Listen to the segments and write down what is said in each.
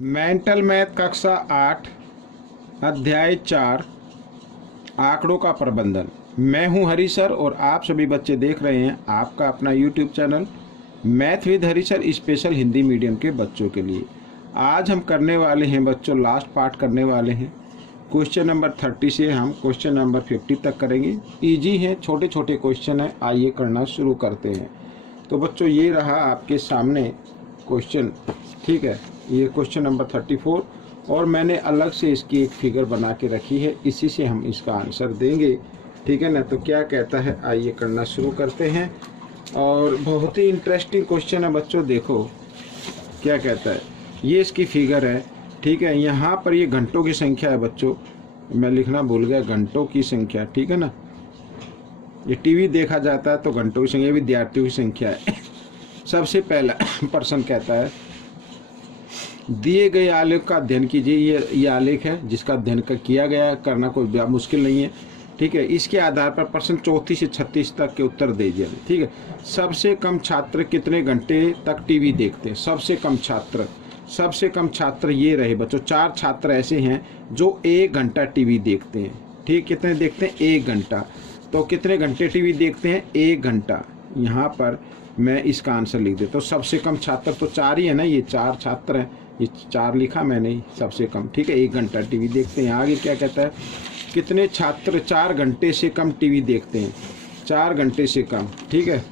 Mental math कक्षा 8 अध्याय 4 आंकड़ों का प्रबंधन। मैं हूं हरी सर और आप सभी बच्चे देख रहे हैं आपका अपना YouTube channel math with Hari sir special Hindi medium के बच्चों के लिए। आज हम करने वाले हैं बच्चों, लास्ट पार्ट करने वाले हैं। क्वेश्चन नंबर 30 से हम क्वेश्चन नंबर 50 तक करेंगे। इजी हैं, छोटे छोटे क्वेश्चन हैं। आइए करना शुरू करते हैं। तो बच्चों ये रहा आपके सामने क्वेश्चन, ठीक है। ये क्वेश्चन नंबर 34 और मैंने अलग से इसकी एक फिगर बना के रखी है, इसी से हम इसका आंसर देंगे, ठीक है ना। तो क्या कहता है, आइए करना शुरू करते हैं। और बहुत ही इंटरेस्टिंग क्वेश्चन है बच्चों। देखो क्या कहता है, ये इसकी फिगर है, ठीक है। यहाँ पर ये घंटों की संख्या है बच्चों, मैं लिखना भूल गया, घंटों की संख्या, ठीक है ना। ये टीवी देखा जाता है तो घंटों की संख्या, विद्यार्थियों की संख्या है। सबसे पहला प्रश्न कहता है, दिए गए आलेख का अध्ययन कीजिए। ये आलेख है जिसका अध्ययन किया गया, करना कोई मुश्किल नहीं है, ठीक है। इसके आधार पर प्रश्न 34 से 36 तक के उत्तर दीजिए, ठीक है। सबसे कम छात्र कितने घंटे तक टीवी देखते हैं? सबसे कम छात्र ये रहे बच्चों, 4 छात्र ऐसे हैं जो 1 घंटा टीवी देखते हैं, ठीक। कितने देखते हैं? 1 घंटा। तो कितने घंटे टीवी देखते हैं? 1 घंटा। यहाँ पर मैं इसका आंसर लिख देता हूँ। सबसे कम छात्र तो 4 ही है ना, ये 4 छात्र हैं, ये 4 लिखा मैंने, सबसे कम, ठीक है। 1 घंटा टीवी देखते हैं। आगे क्या कहता है, कितने छात्र 4 घंटे से कम टीवी देखते हैं? 4 घंटे से कम, ठीक है।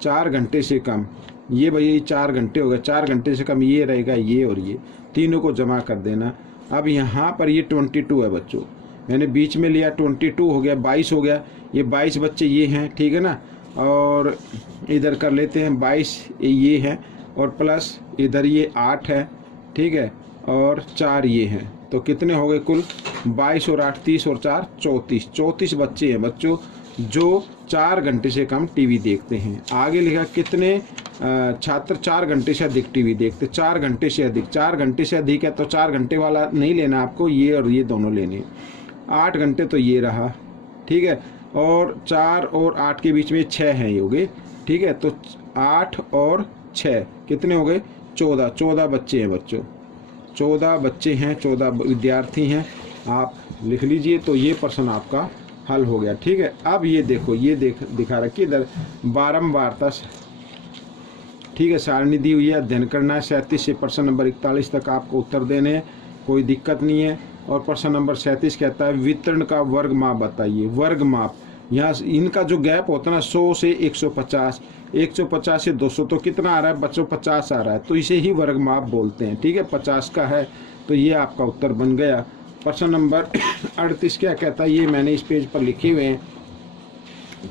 4 घंटे से कम, ये भैया 4 घंटे हो गए। 4 घंटे से कम ये रहेगा, ये और ये तीनों को जमा कर देना। अब यहाँ पर ये 22 है बच्चों, मैंने बीच में लिया, 22 हो गया, 22 हो गया। ये 22 बच्चे ये हैं, ठीक है ना। और इधर कर लेते हैं 22 ये हैं, और प्लस इधर ये 8 है, ठीक है। और 4 ये हैं, तो कितने हो गए कुल? 22 और 8 30 और 4 34। 34 बच्चे हैं बच्चों जो 4 घंटे से कम टीवी देखते हैं। आगे लिखा, कितने छात्र 4 घंटे से अधिक टीवी देखते? 4 घंटे से अधिक। 4 घंटे से अधिक है तो 4 घंटे वाला नहीं लेना आपको, ये और ये दोनों लेने। 8 घंटे तो ये रहा, ठीक है। और 4 और 8 के बीच में 6 हैं ये हो गए, ठीक है। तो 8 और 6 कितने हो गए? 14। 14 बच्चे हैं बच्चों, 14 बच्चे हैं, 14 विद्यार्थी हैं। आप लिख लीजिए। तो ये प्रश्न आपका हल हो गया, ठीक है। अब ये देखो, ये दिखा रखी इधर बारंबारता, ठीक है, सारणी दी हुई है, अध्ययन करना है। 37 से प्रश्न नंबर 41 तक आपको उत्तर देने हैं, कोई दिक्कत नहीं है। और प्रश्न नंबर 37 कहता है, वितरण का वर्ग माप बताइए। वर्ग माप, यहाँ इनका जो गैप होता है ना, 100 से 150, 150 से 200, तो कितना आ रहा है बच्चों? 50 आ रहा है, तो इसे ही वर्ग माप बोलते हैं, ठीक है। 50 का है, तो ये आपका उत्तर बन गया। प्रश्न नंबर 38 क्या कहता है, ये मैंने इस पेज पर लिखे हुए हैं,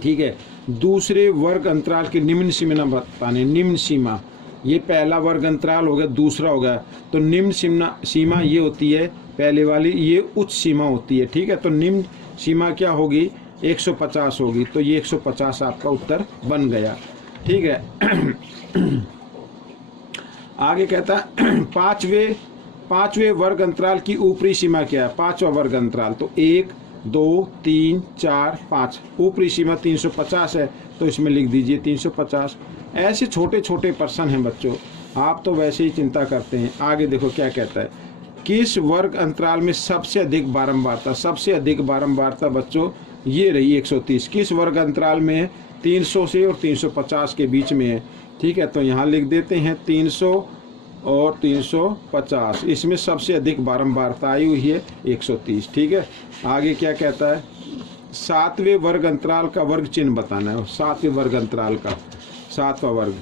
ठीक है। दूसरे वर्ग अंतराल की निम्न सीमा बताने। निम्न सीमा, ये पहला वर्ग अंतराल हो गया, दूसरा हो गया। तो निम्न सीमा ये होती है पहले वाली, ये उच्च सीमा होती है, ठीक है। तो निम्न सीमा क्या होगी? 150 होगी। तो ये 150 आपका उत्तर बन गया, ठीक है। आगे कहता है, पांचवें वर्ग अंतराल की ऊपरी सीमा क्या है? 5वां वर्ग अंतराल, तो 1 2 3 4 5, ऊपरी सीमा 350 है, तो इसमें लिख दीजिए 350। ऐसे छोटे छोटे प्रश्न हैं बच्चों, आप तो वैसे ही चिंता करते हैं। आगे देखो क्या कहता है, किस वर्ग अंतराल में सबसे अधिक बारंबारता? सबसे अधिक बारंबारता बच्चों ये रही 130। किस वर्ग अंतराल में है? 300 से और 350 के बीच में है, ठीक है। तो यहाँ लिख देते हैं 300 और 350, इसमें सबसे अधिक बारंबारता आई हुई है 130, ठीक है। आगे क्या कहता है, 7वें वर्ग अंतराल का वर्ग चिन्ह बताना है। 7वें वर्ग अंतराल का 7वां वर्ग,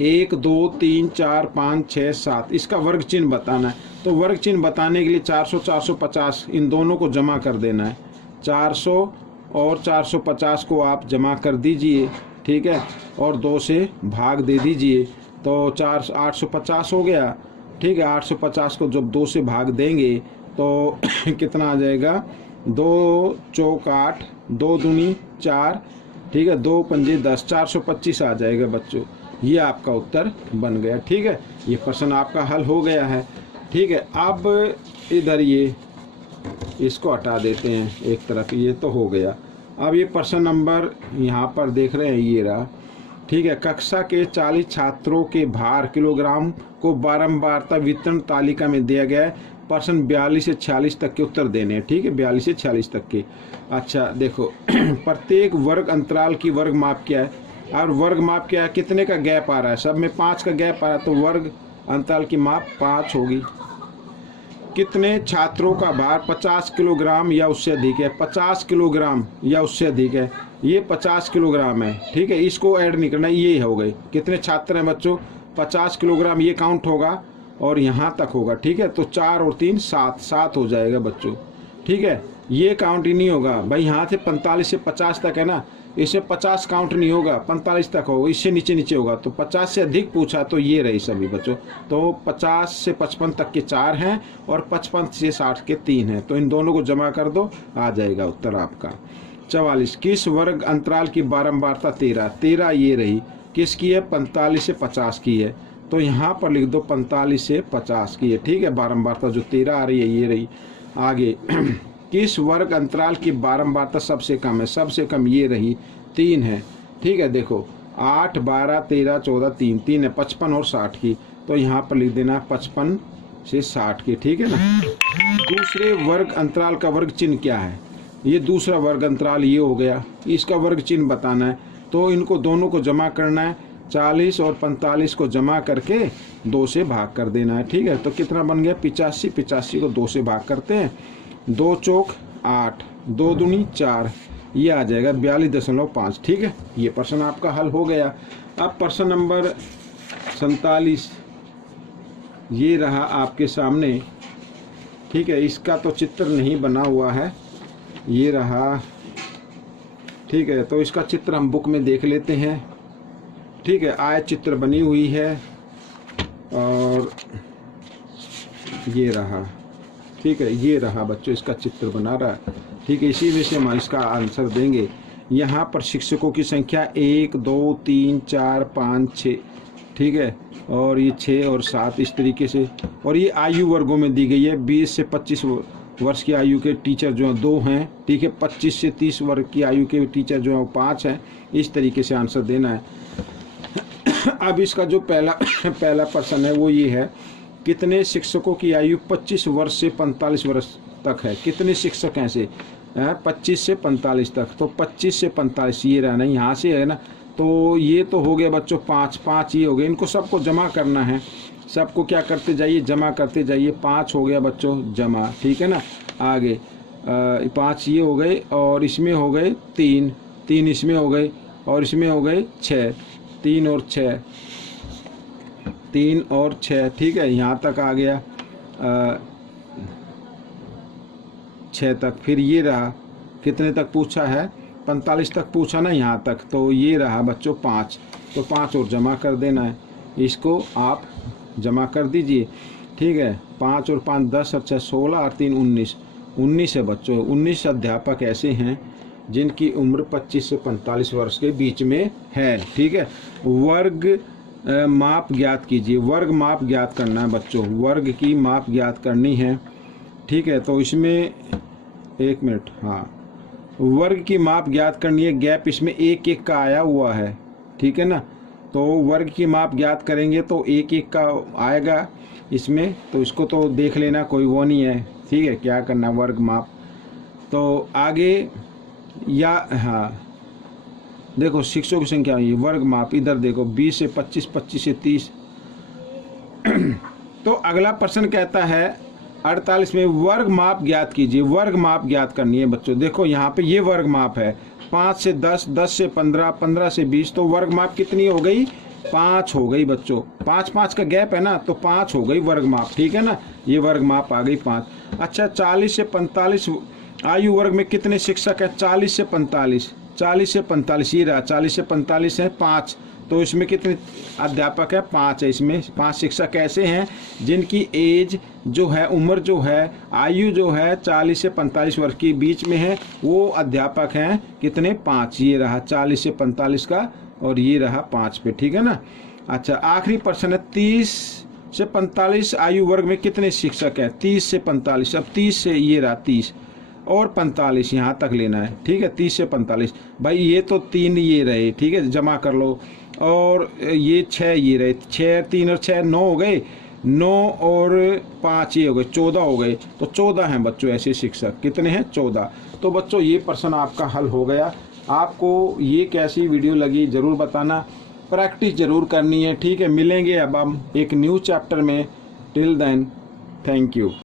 1 2 3 4 5 6 7, इसका वर्ग चिन्ह बताना है। तो वर्ग चिन्ह बताने के लिए 400 450 इन दोनों को जमा कर देना है। 400 और 450 को आप जमा कर दीजिए, ठीक है, और 2 से भाग दे दीजिए। तो 850 हो गया, ठीक है। 850 को जब 2 से भाग देंगे तो कितना आ जाएगा? 2 चौक 8, 2 दूनी 4, ठीक है, 2 पंजे 10, 425 आ जाएगा बच्चों। ये आपका उत्तर बन गया, ठीक है। ये प्रश्न आपका हल हो गया है, ठीक है। अब इधर ये इसको हटा देते हैं एक तरफ, ये तो हो गया। अब ये प्रश्न नंबर यहाँ पर देख रहे हैं, ये रहा ठीक है। कक्षा के 40 छात्रों के भार किलोग्राम को बारंबारता वितरण तालिका में दिया गया है। प्रश्न 42 से 46 तक के उत्तर देने हैं। ठीक है, 42 से 46 तक के। अच्छा देखो प्रत्येक वर्ग अंतराल की वर्ग माप क्या है, और वर्ग माप क्या है, कितने का गैप आ रहा है, सब में 5 का गैप आ रहा है, तो वर्ग अंतराल की माप 5 होगी। कितने छात्रों का भार 50 किलोग्राम या उससे अधिक है, 50 किलोग्राम या उससे अधिक है, ये 50 किलोग्राम है। ठीक है, इसको ऐड नहीं करना, ये हो गए। कितने छात्र हैं बच्चों, 50 किलोग्राम, ये काउंट होगा और यहाँ तक होगा। ठीक है, तो 4 और 3 7 हो जाएगा बच्चों। ठीक है, ये काउंट ही नहीं होगा भाई, यहाँ से 45 से 50 तक है ना, इससे 50 काउंट नहीं होगा, 45 तक होगा, इससे नीचे नीचे होगा। तो 50 से अधिक पूछा तो ये रही सभी बच्चों। तो 50 से 55 तक के 4 हैं और 55 से 60 के 3 हैं, तो इन दोनों को जमा कर दो, आ जाएगा उत्तर आपका। 44 किस वर्ग अंतराल की बारंबारता 13 ये रही, किसकी है, 45 से 50 की है, तो यहाँ पर लिख दो 45 से 50 की है। ठीक है, बारंबारता जो 13 आ रही है ये रही। आगे किस वर्ग अंतराल की बारंबारता सबसे कम है, सबसे कम ये रही, 3 है। ठीक है, देखो 8 12 13 14 3 है, 55 और 60 की, तो यहाँ पर लिख देना 55 से 60 की। ठीक है ना। दूसरे वर्ग अंतराल का वर्ग चिन्ह क्या है, ये दूसरा वर्ग अंतराल ये हो गया, इसका वर्ग चिन्ह बताना है, तो इनको दोनों को जमा करना है, 40 और 45 को जमा करके 2 से भाग कर देना है। ठीक है, तो कितना बन गया, 85, 85 को 2 से भाग करते हैं, 2 चौक 8, 2 दूनी 4, ये आ जाएगा 42.5। ठीक है, ये प्रश्न आपका हल हो गया। अब प्रश्न नंबर 47 ये रहा आपके सामने। ठीक है, इसका तो चित्र नहीं बना हुआ है, ये रहा। ठीक है, तो इसका चित्र हम बुक में देख लेते हैं। ठीक है, आयत चित्र बनी हुई है और ये रहा। ठीक है, ये रहा बच्चों, इसका चित्र बना रहा है। ठीक है, इसी में से हम इसका आंसर देंगे। यहाँ पर शिक्षकों की संख्या 1 2 3 4 5 6। ठीक है, और ये 6 और 7 इस तरीके से, और ये आयु वर्गों में दी गई है। 20 से 25 वर्ष की आयु के टीचर जो हैं 2 हैं। ठीक है, 25 से 30 वर्ष की आयु के टीचर जो हैं वो 5 हैं। इस तरीके से आंसर देना है। अब इसका जो पहला प्रश्न है वो ये है, कितने शिक्षकों की आयु 25 वर्ष से 45 वर्ष तक है, कितने शिक्षक हैं ऐसे 25 से 45 तक, तो 25 से 45 ये रहना, यहाँ से है ना, तो ये तो हो गया बच्चों 5 ये हो गए, इनको सबको जमा करना है, सबको क्या करते जाइए, जमा करते जाइए। 5 हो गया बच्चों जमा। ठीक है ना, आगे 5 ये हो गए और इसमें हो गए 3 इसमें हो गए और इसमें हो गए 6, 3 और 6। ठीक है, यहाँ तक आ गया 6 तक। फिर ये रहा, कितने तक पूछा है, 45 तक पूछा ना यहाँ तक, तो ये रहा बच्चों 5, तो 5 और जमा कर देना है, इसको आप जमा कर दीजिए। ठीक है, 5 और 5 10 और 6 16 और 3 19 है बच्चों। 19 अध्यापक ऐसे हैं जिनकी उम्र 25 से 45 वर्ष के बीच में है। ठीक है, वर्ग माप ज्ञात कीजिए, वर्ग माप ज्ञात करना है बच्चों, वर्ग की माप ज्ञात करनी है। ठीक है, तो इसमें 1 मिनट, हाँ, वर्ग की माप ज्ञात करनी है। गैप इसमें 1 का आया हुआ है। ठीक है ना, तो वर्ग की माप ज्ञात करेंगे तो 1 का आएगा इसमें, तो इसको तो देख लेना, कोई वो नहीं है। ठीक है, क्या करना, वर्ग माप। तो आगे या हाँ देखो शिक्षकों की संख्या ये वर्ग माप, इधर देखो 20 से 25, 25 से 30। तो अगला प्रश्न कहता है 48 में वर्ग माप ज्ञात कीजिए, वर्ग माप ज्ञात करनी है बच्चों। देखो यहाँ पे ये वर्ग माप है, 5 से 10, 10 से 15, 15 से 20, तो वर्ग माप कितनी हो गई, 5 हो गई बच्चों। 5 का गैप है ना, तो 5 हो गई वर्ग माप। ठीक है ना, ये वर्ग माप आ गई 5। अच्छा, 40 से 45 आयु वर्ग में कितने शिक्षक हैं, 40 से 45 ये रहा, 40 से 45 है 5, तो इसमें कितने अध्यापक है, 5 है। इसमें 5 शिक्षक ऐसे हैं जिनकी एज जो है, उम्र जो है, आयु जो है 40 से 45 वर्ष के बीच में है, वो अध्यापक हैं कितने, 5। ये रहा 40 से 45 का और ये रहा 5 पे। ठीक है ना। अच्छा, आखिरी प्रश्न है 30 से 45 आयु वर्ग में कितने शिक्षक हैं, 30 से 45। अब 30 से ये रहा 30 और 45 यहाँ तक लेना है। ठीक है, 30 से 45 भाई, ये तो 3 ये रहे। ठीक है, जमा कर लो। और ये 6 ये रहे, 6 3 और 6 9 हो गए, 9 और 5 ये हो गए, 14 हो गए। तो 14 हैं बच्चों ऐसे शिक्षक। कितने हैं? 14। तो बच्चों ये प्रश्न आपका हल हो गया। आपको ये कैसी वीडियो लगी ज़रूर बताना, प्रैक्टिस ज़रूर करनी है, ठीक है। मिलेंगे अब हम एक न्यू चैप्टर में। Till then, thank you.